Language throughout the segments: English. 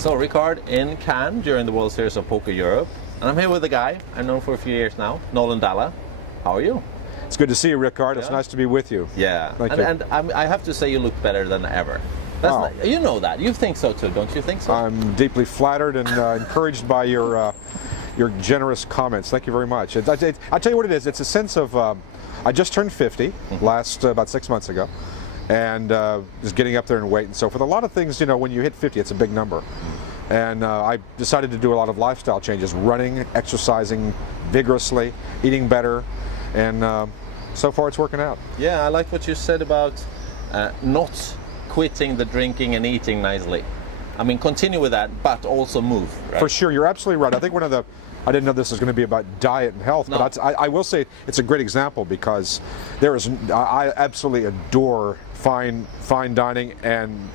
So, Ricard in Cannes during the World Series of Poker Europe. And I'm here with a guy I've known for a few years now, Nolan Dalla. How are you? It's good to see you, Ricard. It's nice to be with you. Yeah. Thank you. And I have to say you look better than ever. That's not, you know that. You think so too, don't you think so? I'm deeply flattered and encouraged by your generous comments. Thank you very much. I'll tell you what it is. It's a sense of, I just turned 50 last about 6 months ago, and just getting up there in weight and so forth. A lot of things, you know, when you hit 50, it's a big number. And I decided to do a lot of lifestyle changes, running, exercising vigorously, eating better, and so far it's working out. Yeah, I like what you said about not quitting the drinking and eating nicely. I mean, continue with that, but also move. Right? For sure, you're absolutely right. I think I didn't know this was going to be about diet and health, but I will say it's a great example because I absolutely adore fine dining and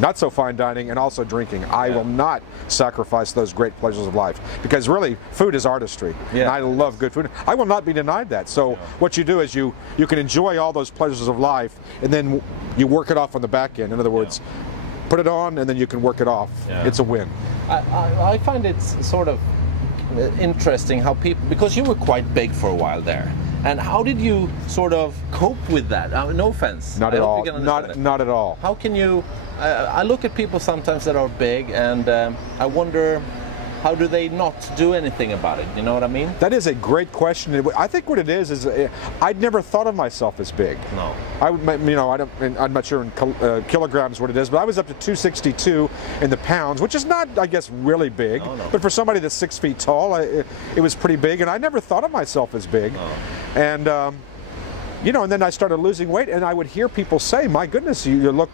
not so fine dining and also drinking. I will not sacrifice those great pleasures of life because really food is artistry, and I love good food. I will not be denied that. So what you do is you can enjoy all those pleasures of life and then you work it off on the back end. In other words, put it on and then you can work it off. It's a win. I find it sort of interesting how people, because you were quite big for a while there, and how did you sort of cope with that? No offense. Not at all. Not at all. How can you? I look at people sometimes that are big, and I wonder, how do they not do anything about it? You know what I mean? That is a great question. I think what it is I'd never thought of myself as big. No. I'm not sure in kilograms what it is, but I was up to 262 in the pounds, which is not, I guess, really big. No. But for somebody that's 6 feet tall, it was pretty big, and I never thought of myself as big. No. And you know, and then I started losing weight, and I would hear people say, "My goodness, you look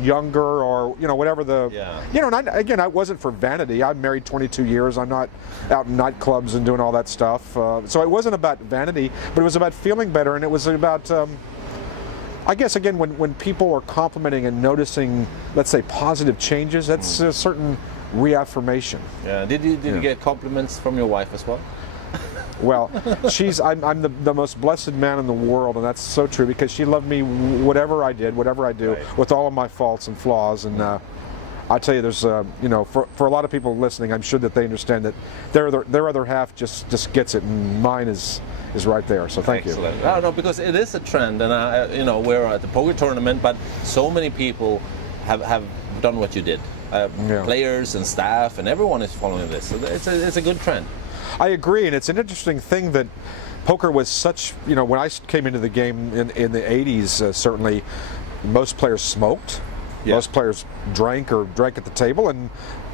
younger," or you know, whatever the, you know. And again, I wasn't for vanity. I'm married 22 years. I'm not out in nightclubs and doing all that stuff. So it wasn't about vanity, but it was about feeling better, and it was about, I guess, again, when people are complimenting and noticing, let's say, positive changes, that's a certain reaffirmation. Yeah. Did you get compliments from your wife as well? Well, I'm the most blessed man in the world, and that's so true because she loved me whatever I did, whatever I do, with all of my faults and flaws. And I'll tell you, there's you know, for a lot of people listening, I'm sure that they understand that their other half just gets it, and mine is right there. So thank you. I don't know, because it is a trend, and you know, we're at the poker tournament, but so many people have done what you did. Players and staff and everyone is following this. So it's a good trend. I agree, and it's an interesting thing that poker was such, you know, when I came into the game in the 80s, certainly most players smoked, most players drank at the table, and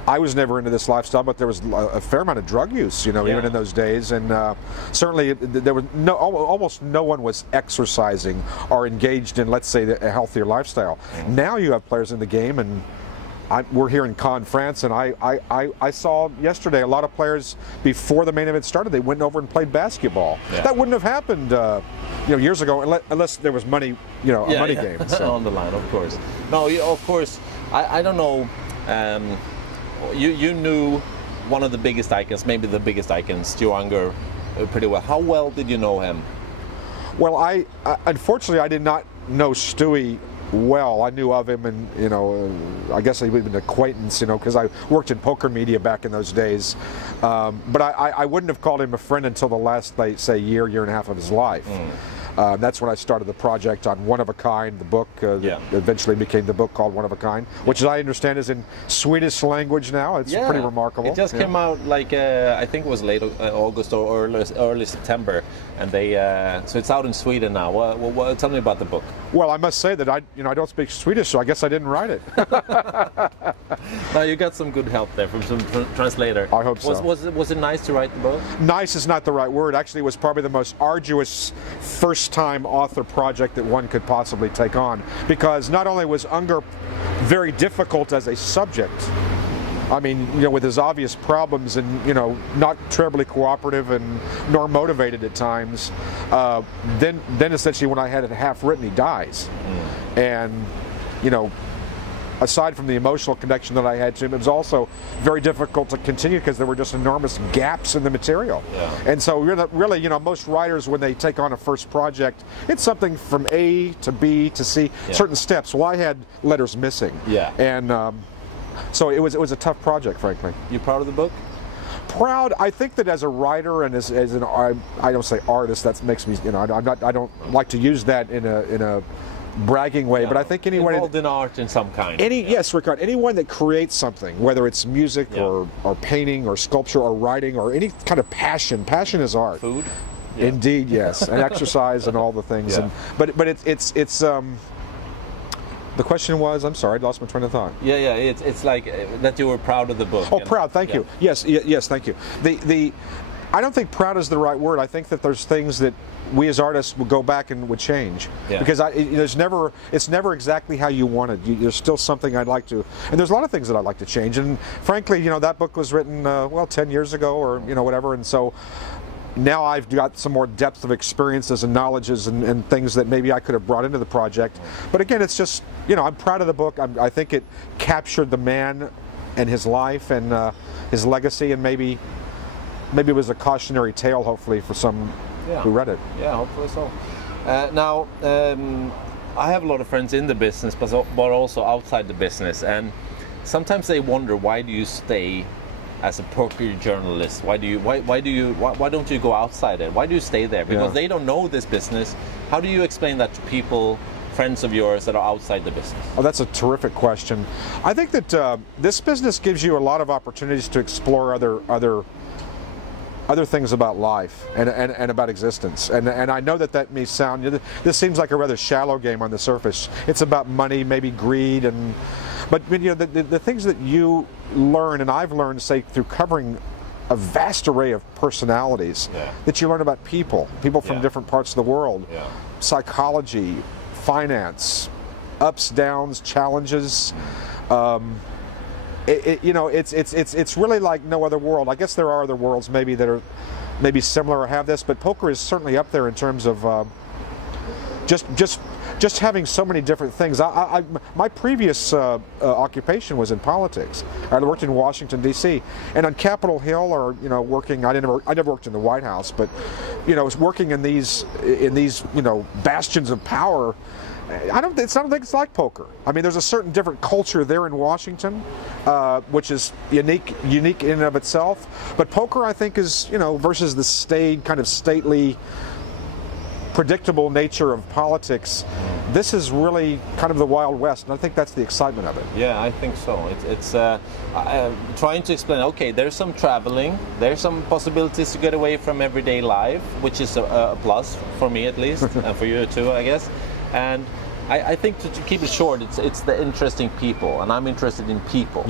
I was never into this lifestyle, but there was a fair amount of drug use, you know, even in those days, and certainly there was almost no one was exercising or engaged in, let's say, a healthier lifestyle. Now you have players in the game, and we're here in Cannes, France, and I saw yesterday a lot of players before the main event started. They went over and played basketball. That wouldn't have happened, you know, years ago, unless there was money, you know, a money game. So. On the line, of course. No, of course. I don't know. You knew one of the biggest icons, maybe the biggest icon, Stu Ungar, pretty well. How well did you know him? Well, unfortunately I did not know Stewie well. I knew of him, and you know, I guess I was an acquaintance, you know, because I worked in poker media back in those days. But I wouldn't have called him a friend until the last, say, year and a half of his life. That's when I started the project on One of a Kind, the book that eventually became the book called One of a Kind, which, as I understand, is in Swedish language now. It's pretty remarkable. It just came out like I think it was late August or early September, and so it's out in Sweden now. Tell me about the book. Well, I must say that I don't speak Swedish, so I guess I didn't write it. No, you got some good help there from some translator. I hope so. Was it nice to write the book? Nice is not the right word. Actually, it was probably the most arduous first-time author project that one could possibly take on, because not only was Ungar very difficult as a subject, I mean, you know, with his obvious problems and, you know, not terribly cooperative and nor motivated at times, then essentially when I had it half written, he dies. And, you know, aside from the emotional connection that I had to him, it was also very difficult to continue because there were just enormous gaps in the material. And so really, you know, most writers, when they take on a first project, it's something from A to B to C, certain steps. Well, I had letters missing. And So it was a tough project, frankly. You proud of the book? Proud. I think that as a writer and as an I don't say artist. That makes me, you know, I don't like to use that in a bragging way, but I think anyone involved in art in some kind. Yes, Rickard. Anyone that creates something, whether it's music or painting or sculpture or writing or any kind of passion. Passion is art. Food. Indeed, yes, and exercise and all the things. Yeah. And, but it's the question was, I'm sorry, I lost my train of thought. Yeah. It's like that you were proud of the book. Oh, proud. Thank you. Yes, thank you. I don't think proud is the right word. I think that there's things that we as artists would go back and would change, because it's never exactly how you want it. There's still something I'd like to, and there's a lot of things that I'd like to change. And frankly, you know, that book was written 10 years ago, or you know, whatever. And so now I've got some more depth of experiences and knowledges and things that maybe I could have brought into the project. But again, it's just, you know, I'm proud of the book. I think it captured the man and his life and his legacy, and maybe it was a cautionary tale, hopefully, for some who read it. Yeah, hopefully so. Now, I have a lot of friends in the business, but also outside the business, and sometimes they wonder, why do you stay as a poker journalist? Why don't you go outside it? Why do you stay there? Because they don't know this business. How do you explain that to people, friends of yours that are outside the business? Oh, that's a terrific question. I think that this business gives you a lot of opportunities to explore other things about life and about existence. And I know that may sound, this seems like a rather shallow game on the surface. It's about money, maybe greed, but you know, the things that you learn, and I've learned, say, through covering a vast array of personalities, that you learn about people from different parts of the world, psychology, finance, ups, downs, challenges. You know, it's really like no other world. I guess there are other worlds maybe that are maybe similar or have this, but poker is certainly up there in terms of just having so many different things. My previous occupation was in politics. I worked in Washington D.C. and on Capitol Hill, or you know, working. I never worked in the White House, but you know, I was working in these you know, bastions of power. I don't think it's like poker. I mean, there's a certain different culture there in Washington, which is unique in and of itself. But poker, I think, is, you know, versus the staid, kind of stately, predictable nature of politics, this is really kind of the Wild West, and I think that's the excitement of it. Yeah, I think so. It's trying to explain, okay, there's some traveling, there's some possibilities to get away from everyday life, which is a plus for me at least, and for you too, I guess. And I think to keep it short, it's the interesting people, and I'm interested in people.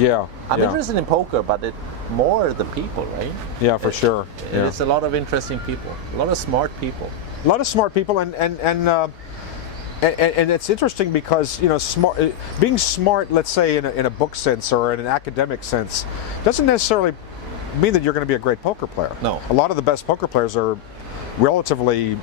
I'm interested in poker, but more the people, right? Yeah, for sure. It's a lot of interesting people, a lot of smart people. A lot of smart people, and it's interesting because, you know, being smart, let's say in a book sense or in an academic sense, doesn't necessarily mean that you're going to be a great poker player. No. A lot of the best poker players are relatively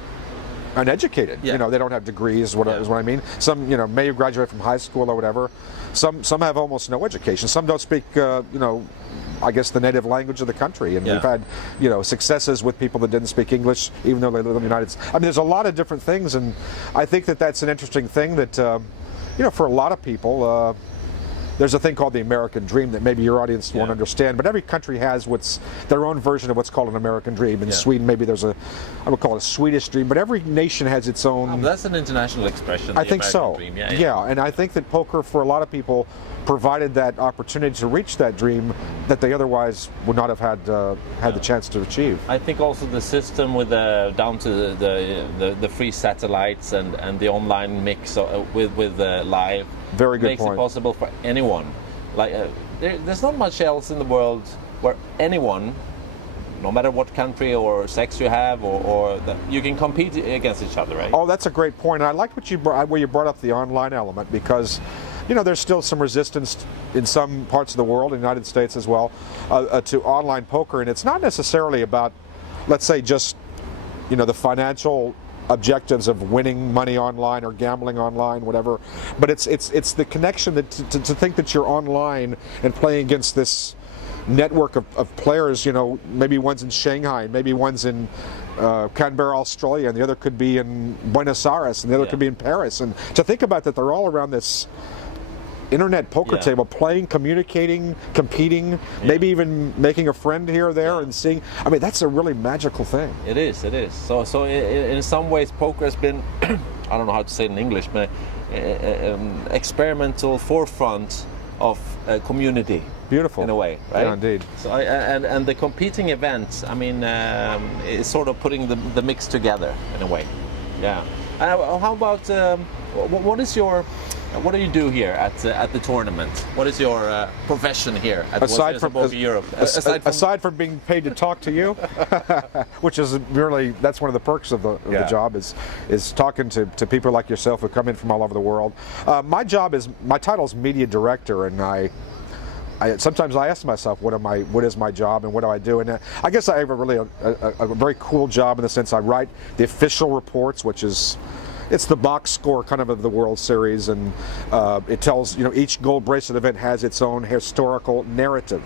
uneducated. You know, they don't have degrees, is what I mean. Some, you know, may have graduated from high school or whatever. Some have almost no education. Some don't speak, you know, I guess the native language of the country. And we've had, you know, successes with people that didn't speak English, even though they live in the United States. I mean, there's a lot of different things, and I think that that's an interesting thing that, you know, for a lot of people, there's a thing called the American dream that maybe your audience won't understand, but every country has their own version of what's called an American dream. In Sweden, maybe there's I would call it a Swedish dream, but every nation has its own. Oh, that's an international expression. I think so. Dream. And I think that poker, for a lot of people, provided that opportunity to reach that dream that they otherwise would not have had the chance to achieve. I think also the system with down to the free satellites and the online mix with live. Very good makes point. It possible for anyone. Like there's not much else in the world where anyone, no matter what country or sex you have, you can compete against each other, right? Oh, that's a great point. And I like where you brought up the online element, because, you know, there's still some resistance in some parts of the world, in the United States as well, to online poker, and it's not necessarily about, let's say, just, you know, the financial objectives of winning money online or gambling online, whatever, but it's the connection that to think that you're online and playing against this network of players. You know, maybe one's in Shanghai, maybe one's in Canberra, Australia, and the other could be in Buenos Aires, and the other could be in Paris, and to think about that they're all around this internet poker table, playing, communicating, competing, maybe even making a friend here or there and seeing. I mean, that's a really magical thing. It is. It is. So in some ways, poker has been, I don't know how to say it in English, but experimental forefront of community. Beautiful. In a way, right? Yeah, indeed. So and the competing events, I mean, is sort of putting the mix together in a way. Yeah. How about what do you do here at the tournament? What is your profession here at aside from Europe? Aside from being paid to talk to you, which is really, that's one of the perks of the job, is talking to people like yourself who come in from all over the world. My title is media director, and sometimes I ask myself, what is my job and what do I do? And I guess I have a very cool job in the sense I write the official reports, which is, it's the box score kind of the World Series, and it tells, each gold bracelet event has its own historical narrative.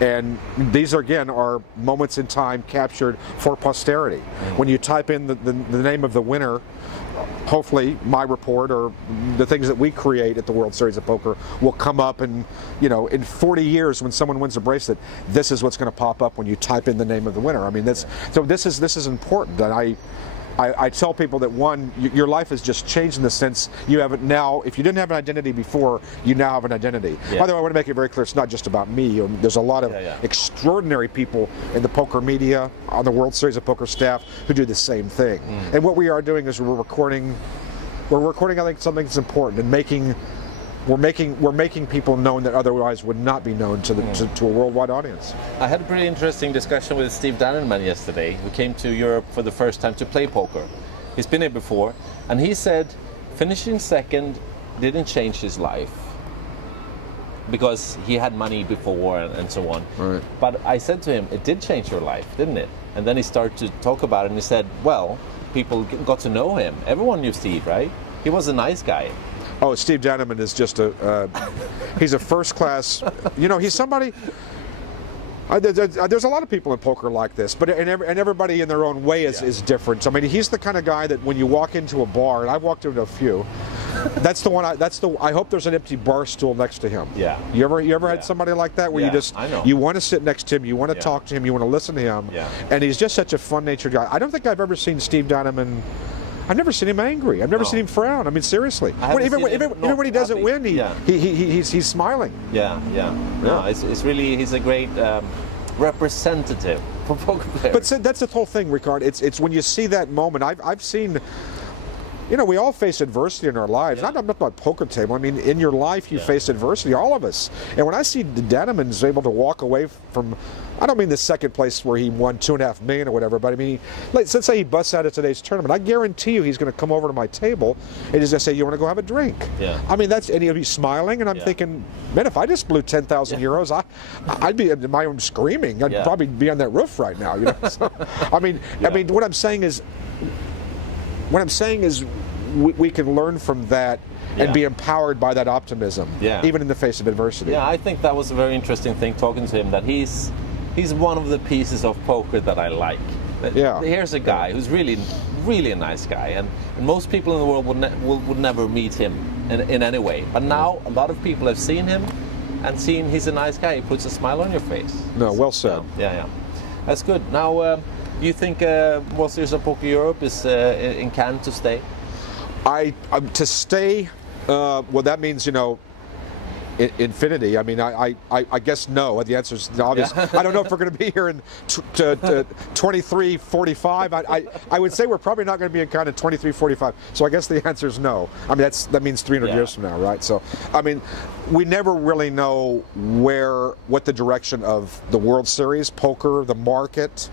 And these, again, are moments in time captured for posterity. When you type in the name of the winner, hopefully my report or the things that we create at the World Series of Poker will come up, and in 40 years when someone wins a bracelet, this is what's going to pop up when you type in the name of the winner. I mean, this is important. And I tell people that, one, your life has just changed in the sense you have it now. If you didn't have an identity before, you now have an identity. By the way, I want to make it very clear, it's not just about me. There's a lot of extraordinary people in the poker media, on the World Series of Poker staff, who do the same thing. And what we are doing is we're recording, I think, something that's important, and we're making people known that otherwise would not be known to a worldwide audience. I had a pretty interesting discussion with Steve Danneman yesterday, who came to Europe for the first time to play poker. He's been here before, and he said finishing second didn't change his life because he had money before and so on. Right. But I said to him, it did change your life, didn't it? And then he started to talk about it, and he said, well, people got to know him. Everyone knew Steve, right? He was a nice guy. Oh, Steve Danneman is just he's a first class, he's somebody, there's a lot of people in poker like this, but and everybody in their own way is different. I mean, he's the kind of guy that when you walk into a bar, and I've walked into a few, I hope there's an empty bar stool next to him. Yeah. You ever had somebody like that where you want to sit next to him, you want to talk to him, you want to listen to him, and he's just such a fun-natured guy. I don't think I've ever seen Steve Danneman. I've never seen him angry. I've never seen him frown. I mean, seriously. Even when he doesn't win, he's smiling. Yeah. No, it's really, he's a great representative for poker players. But that's the whole thing, Ricard. It's when you see that moment. I've seen. We all face adversity in our lives. Not about poker table. I mean, in your life, you face adversity, all of us. And when I see Danneman's able to walk away from, I don't mean the second place where he won $2.5 million or whatever, but I mean, let's say he busts out of today's tournament. I guarantee you he's going to come over to my table and he's going to say, "You want to go have a drink?" Yeah. I mean, and he'll be smiling, and I'm thinking, man, if I just blew 10,000 euros, I'd be in my own screaming. I'd probably be on that roof right now. So, I mean, what I'm saying is, we can learn from that and be empowered by that optimism, even in the face of adversity. Yeah, I think that was a very interesting thing talking to him, that he's one of the pieces of poker that I like. Here's a guy who's really, really a nice guy, and most people in the world would never meet him in any way. But now a lot of people have seen him and seen he's a nice guy. He puts a smile on your face. No, well said. Yeah. That's good. Now, do you think World Series of Poker Europe is in Cannes to stay? To stay, well, that means, infinity. I mean, I guess no. The answer is obvious. I don't know if we're going to be here in 23:45. I would say we're probably not going to be in kind of 23:45. So I guess the answer is no. I mean, that means 300 years from now, right? So, I mean, we never really know what the direction of the World Series, poker, the market.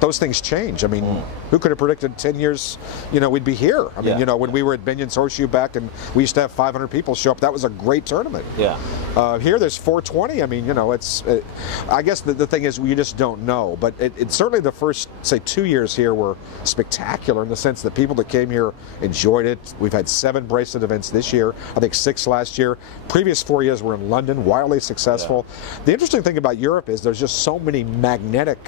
Those things change. I mean, who could have predicted 10 years, we'd be here? I mean, when we were at Binion's Horseshoe back and we used to have 500 people show up, that was a great tournament. Yeah. Here there's 420. I mean, I guess the thing is we just don't know. But it's certainly the first, say, 2 years here were spectacular in the sense that people that came here enjoyed it. We've had 7 bracelet events this year. I think 6 last year. Previous 4 years were in London, wildly successful. The interesting thing about Europe is there's just so many magnetic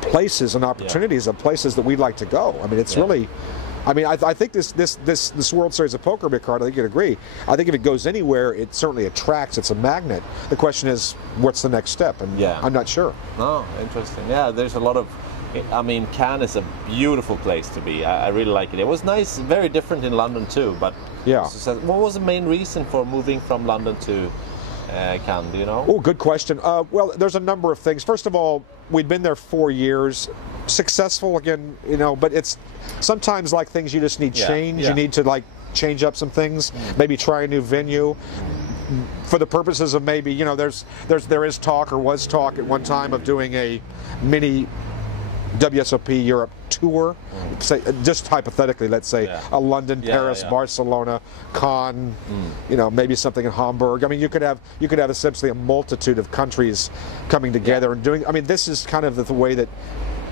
places and opportunities of places that we'd like to go. I mean, it's really, I mean, I think this World Series of Poker, Rickard, I think you'd agree. I think if it goes anywhere, it certainly attracts. It's a magnet. The question is, what's the next step? And yeah. I'm not sure. Oh, interesting. Yeah, there's a lot of. I mean, Cannes is a beautiful place to be. I really like it. It was nice, very different in London too. But yeah, what was the main reason for moving from London to Cannes? Do you know? Oh, good question. Well, there's a number of things. First of all, we'd been there 4 years. Successful again, you know, but it's sometimes like things you just need change. You need to like change up some things, maybe try a new venue. For the purposes of maybe, you know, there is talk or was talk at one time of doing a mini WSOP Europe tour, say, just hypothetically, let's say a London, Paris, Barcelona, Cannes, you know, maybe something in Hamburg. I mean, you could have essentially a multitude of countries coming together and doing. I mean, this is kind of the way that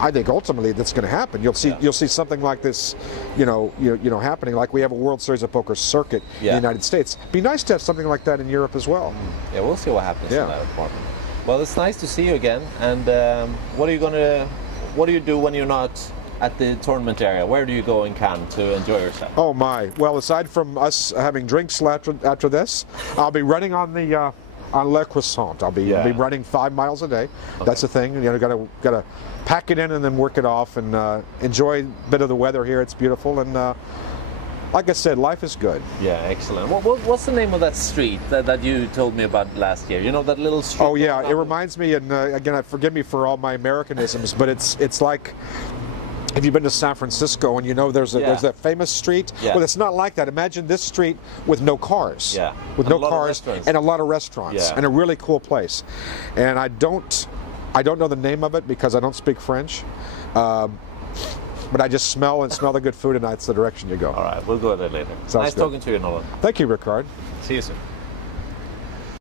I think ultimately that's going to happen. You'll see something like this, you know, happening. Like we have a World Series of Poker circuit in the United States. Be nice to have something like that in Europe as well. Yeah, we'll see what happens in that department. Well, it's nice to see you again. And what do you do when you're not at the tournament area? Where do you go in Cannes to enjoy yourself? Oh my! Well, aside from us having drinks after this, I'll be running on the on Le Croissant. I'll be running 5 miles a day. Okay. That's the thing. You know, gotta pack it in and then work it off and enjoy a bit of the weather here. It's beautiful and. Like I said, life is good. Yeah, excellent. What's the name of that street that you told me about last year? You know, that little street? Oh, yeah. It reminds me, and again, forgive me for all my Americanisms, but it's like, if you've been to San Francisco and you know there's that famous street? Yeah. Well, it's not like that. Imagine this street with no cars. Yeah. With no cars and a lot of restaurants and a really cool place. And I don't know the name of it because I don't speak French. But I just smell the good food, and that's the direction you go. All right, we'll go there later. Sounds nice good. talking to you, Nolan. Thank you, Rickard. See you soon.